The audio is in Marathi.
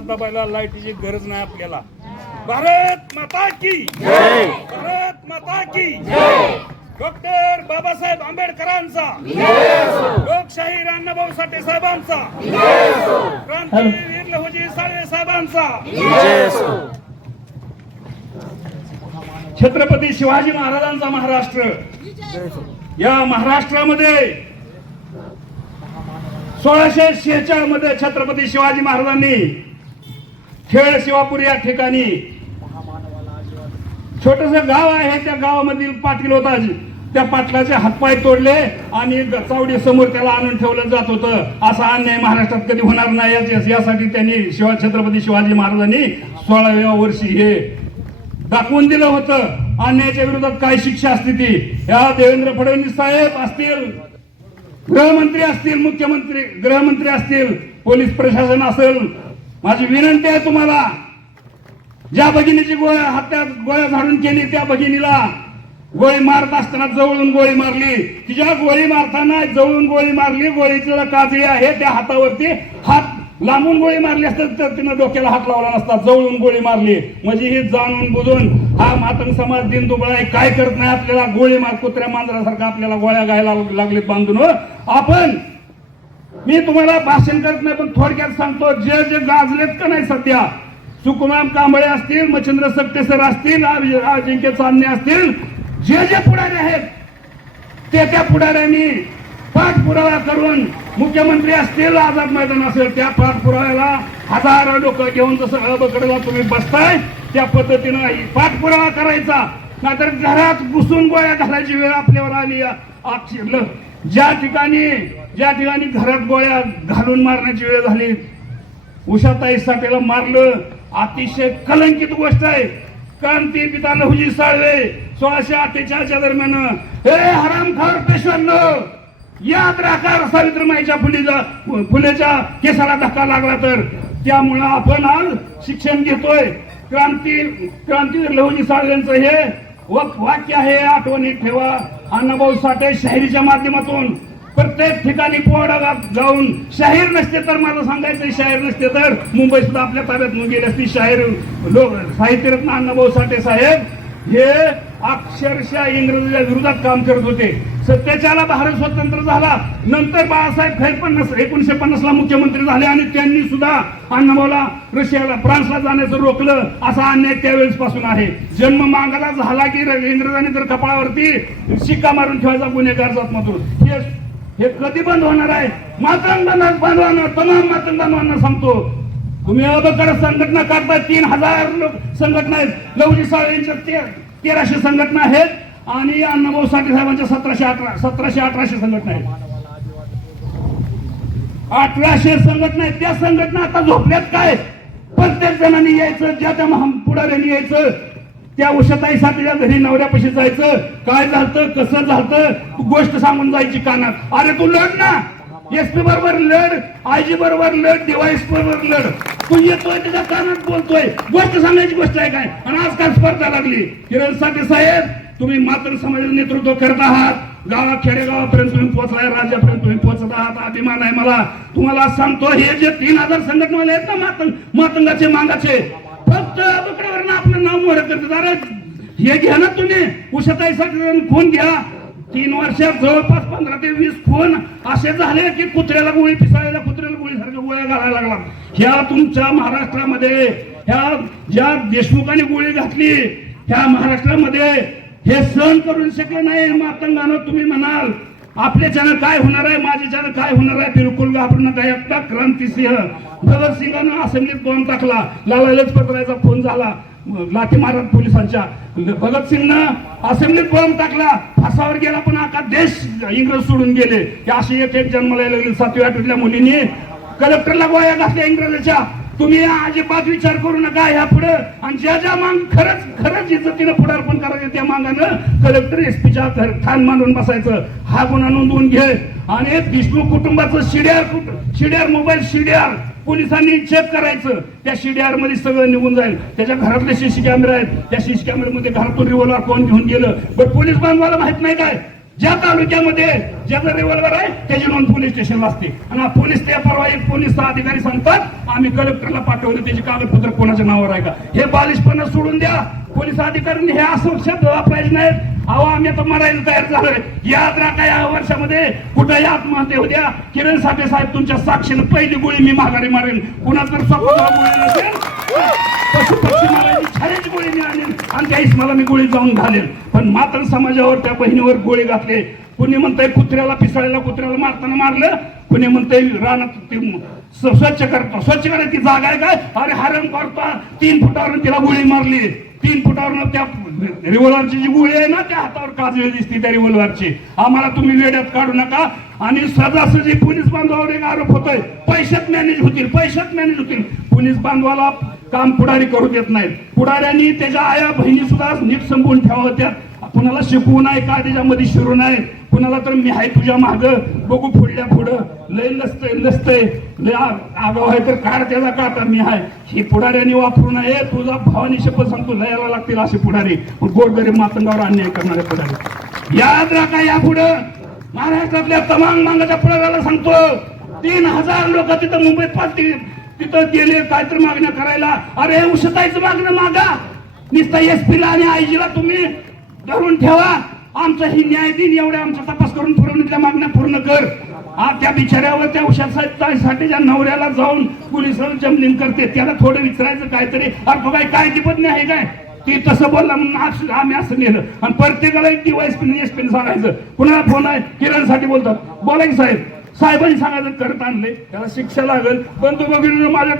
गॅस दाबायला लाईटीची गरज नाही आपल्याला. भारत माता की जय, भारत माता की जय. डॉक्टर बाबासाहेब आंबेडकरांचा लोकशाहीर अण्णाभाऊ साठे साहेबांचा, क्रांतीवीर लहुजी साळवे साहेबांचा, छत्रपती शिवाजी महाराजांचा महाराष्ट्र. या महाराष्ट्रामध्ये 1646 मध्ये छत्रपती शिवाजी महाराजांनी खेळ शिवापूर या ठिकाणी छोटस गाव आहे, त्या गावामधील पाटील होता, त्या पाटलाचे हातपाय तोडले आणि चावडी समोर त्याला आणून ठेवलं जात होतं. असा अन्याय महाराष्ट्रात कधी होणार नाही यासाठी त्यांनी छत्रपती शिवाजी महाराजांनी 16व्या वर्षी हे दाखवून दिलं होतं. अन्यायाच्या विरोधात काय शिक्षा असते ती. या देवेंद्र फडणवीस साहेब असतील, गृहमंत्री असतील, मुख्यमंत्री गृहमंत्री असतील, पोलीस प्रशासन असेल, माझी विनंती आहे तुम्हाला, ज्या भगिनीची गोळ्या झाडून केली त्या भगिनीला गोळी मारत असताना जवळून गोळी मारली. तिच्या गोळी मारताना जवळून गोळी मारली, गोळीची काजळी आहे त्या हातावरती, हात लांबून गोळी मारली असतात तर तिनं डोक्याला हात लावला नसता, जवळून गोळी मारली. म्हणजे हे जाणून बुजून हा मातंग समाज दिन दुबळा आहे, काय करत नाही आपल्याला, गोळी मार कुत्र्या मांजरासारखा आपल्याला गोळ्या गायला लागलेत बांधून. आपण मी तुम्हाला भाषण करत नाही पण थोडक्यात सांगतो, जे जे गाजलेत का नाही सध्या, सुकुमार कांबळे असतील, मच्छिंद्र सकटे सर असतील, अजिंक्य चांदणे असतील, जे जे पुढारी आहेत त्या पुढाऱ्यांनी पाठपुरावा करून, मुख्यमंत्री असतील, आझाद मैदान असेल, त्या पाठपुराव्याला हजारो लोक घेऊन जसं अळबकडेला तुम्ही बसताय त्या पद्धतीनं पाठपुरावा करायचा. नाहीतर घरात घुसून गोळ्या घालायची वेळ आपल्यावर आली. ज्या ठिकाणी घरात गोळ्या घालून मारण्याची वेळ झाली, उषाताई साठेला मारलं, अतिशय कलंकित गोष्ट आहे. क्रांती पिता लहुजी साळवे 1648च्या दरम्यान, हे हरामखोर पेशव्यांनो याद राखा, सावित्रीमाईच्या फुलेच्या केसाला धक्का लागला तर. त्यामुळं आपण आज शिक्षण घेतोय. क्रांतीवीर लहुजी साळवेंचं हे वाक्य आहे, आठवणीत ठेवा. अण्णाभाऊ साठे शाहिरीच्या माध्यमातून प्रत्येक ठिकाणी पोवाडा गाऊन, शाहीर नसते तर मला सांगायचं, शाहीर नसते तर मुंबई सुद्धा आपल्या ताब्यात गेली असती. शाहीर साहित्यरत्न अण्णाभाऊ साठे साहेब हे अक्षरशः इंग्रजांच्या विरोधात काम करत होते. 47ला भारत स्वतंत्र झाला, नंतर बाळासाहेब खैर 1950ला मुख्यमंत्री झाले आणि त्यांनी सुद्धा अण्णाभाऊला रशियाला, फ्रान्सला जाण्याचं रोखलं. असा अन्याय त्यावेळेस पासून आहे. जन्म मागाला झाला की इंग्रजांनी तर कपाळावरती शिक्का मारून ठेवायचा गुन्हेगार जातमधून. हे कधी बंद होणार आहे? मातंग बंद होणार. तमाम मातंग बांधवांना सांगतो, तुम्ही अबकडे संघटना काढताय, 3000 लोक संघटना आहेत. लहुजी साळवेंच्या 1300 संघटना आहेत आणि अण्णाभाऊ साठे साहेबांच्या 1700-1800 संघटना आहेत. 1800 संघटना आहेत. त्या संघटना आता झोपल्यात काय? प्रत्येक जणांनी यायचं, ज्या त्या पुढाऱ्यांनी यायचं, त्या उषाताई साठेच्या घरी नवऱ्यापाशी जायचं, काय झालं कसं झालं गोष्ट सांगून जायची कानात. अरे तू लढ ना, एसपी बरोबर लढ, आयजी बरोबर लढ, डिवाइस बरोबर लढ. तू येतोय त्याच्या कानात बोलतोय, गोष्ट सांगायची गोष्ट आहे काय? आणि आज काय स्पर्धा लागली. किरण साठे साहेब, तुम्ही मातंग समाजाचं नेतृत्व करत आहात, गावा खेडेगावापर्यंत तुम्ही पोहोचलाय, राज्यापर्यंत तुम्ही पोहोचत आहात. अभिमान आहे मला. तुम्हाला सांगतो, हे जे 3000 संघटना आहेत ना मातंगाचे मांगाचे, फक्त अबकड्यावर आपलं नाव मोहर करतात. अरे हे घ्या ना तुम्ही, उषाताईसाठी खून घ्या. 3 वर्षात जवळपास 15 ते 20 खून असे झाले की कुत्र्याला गोळी, पिसाळ्याला कुत्र्याला गोळी सारख्या गोळ्या घालायला लागला. ह्या तुमच्या महाराष्ट्रामध्ये, ह्या ज्या देशमुखांनी गोळी घातली, ह्या महाराष्ट्रामध्ये हे सहन करून शकलं नाही मातंगानं. तुम्ही म्हणाल आपल्याच्यानं काय होणार आहे, माझ्याच्यानं काय होणार आहे, बिलकुल घाबरू नका. एकटा क्रांतिसिंह भगतसिंगानं असेंब्लीत बॉम्ब टाकला, लाला लजपत रायचा खून झाला लाठी मारत पोलिसांच्या. भगतसिंगनं असेंब्लीत बॉम्ब टाकला, फासावर गेला, पण आका देश इंग्रज सोडून गेले. अशी एक जन्माला लागली 7वी 8वीतल्या मुलींनी कलेक्टरला गोळ्या घातल्या इंग्रजाच्या. तुम्ही अजिबात विचार करू नका ह्या पुढे. आणि ज्या मांग खरंच इज्जतीनं पुढारपण करायचं त्या मांगानं कलेक्टर एसपीच्या ठाण मांडून बसायचं. हा गुन्हा नोंदवून घे. आणि देशमुख कुटुंबाचं शिड्यार मोबाईल शिड्यार पोलिसांनी चेक करायचं. त्या शिडीआर मध्ये सगळं निघून जाईल. त्याच्या घरातले सीसी कॅमेरे आहेत, त्या सीसी कॅमेरे मध्ये घरातून रिव्हॉल्वर कोण घेऊन गेलं. पण पोलीस बांधवाला माहित नाही काय, ज्या तालुक्यामध्ये ज्याचं रिव्हॉल्वर आहे त्याची नोंद पोलीस स्टेशनला असते आणि पोलीस ते परवा एक पोलीस अधिकारी सांगतात आम्ही कलेक्टरला पाठवले त्याचे कागदपत्र कोणाच्या नावावर आहे का. हे बालिशपणा सोडून द्या. पोलीस अधिकाऱ्यांनी हे असं शब्द वापरायचे नाहीत. अहो आम्ही आता मरायला तयार झालोय. याद राखा या वर्षामध्ये कुठेही आत्महत्या होत्या. किरण साठे साहेब तुमच्या साक्षीने पहिली गोळी मी माघारी मारेन. कुणा तर स्वतः गोळी नसेल पशु पक्षी मारायची छायाची गोळी मी आणेन आणि त्या इस्माला मी गोळी जाऊन घालेन. पण मात्र समाजावर त्या बहिणीवर गोळी घातले. कुणी म्हणतंय कुत्र्याला पिसाळलेला कुत्र्याला मारताना मारलं. कुणी म्हणतंय रानात स्वच्छ करतो. स्वच्छ करायची जागा आहे काय. अरे हरण करता 3 फुटावरून तिला गोळी मारली. 3 फुटावरून त्या रिव्हॉल्वरची जी गोळी आहे ना त्या हातावर काजळी दिसते त्या रिव्हॉल्वरची. आम्हाला तुम्ही वेड्यात काढू नका. आणि सहजासहजी पोलीस बांधवावर एक आरोप होतोय पैशात मॅनेज होतील. पोलीस बांधवाला काम पुढारी करू देत नाहीत. पुढाऱ्यांनी त्याच्या आया बहिणी सुद्धा नीट संपवून ठेवावं. त्यात कुणाला शिकवू नये का त्याच्यामध्ये शिरू नये. कुणाला तर मी आहे तुझ्या माग बघू पुढल्या पुढं लय नसतंय लय आगाव आहे तर काढ त्याचा काटा मी आहे. ही पुढाऱ्यांनी वापरू नये. तुझा भावानी शपथ सांगतो लयाला लागतील असे पुढारी. गोरगरीब मातंगावर अन्याय करणारे पुढारी याद राखा. यापुढं महाराष्ट्रातल्या तमाम मांगाच्या पुढाऱ्याला सांगतो 3000 लोक तिथं मुंबईत तिथं गेले काहीतरी मागण्या करायला. अरे उशतायचं मागणं मागा. नुसता एसपीला आणि आयजीला तुम्ही धरून ठेवा. आमचा ही न्याय दिन एवढ्या आमचा तपास करून पुरवणीतल्या मागण्या पूर्ण कर. त्या बिचाऱ्यावर त्या उशासाठी नवऱ्याला जाऊन पोलिसांना जमलिंग करते. त्याला थोडं विचारायचं काहीतरी अरे तो काय पत्नी आहे काय ती तसं बोलला म्हणून आम्ही असं नेलं. आणि प्रत्येकाला एक डीवायएसपी एसपी सांगायचं. कुणाला फोन आहे किरणसाठी बोलतात बोला की साहेबांनी सांगायचं करत आणले त्याला शिक्षा लागेल. पण तो बघितलं माझ्या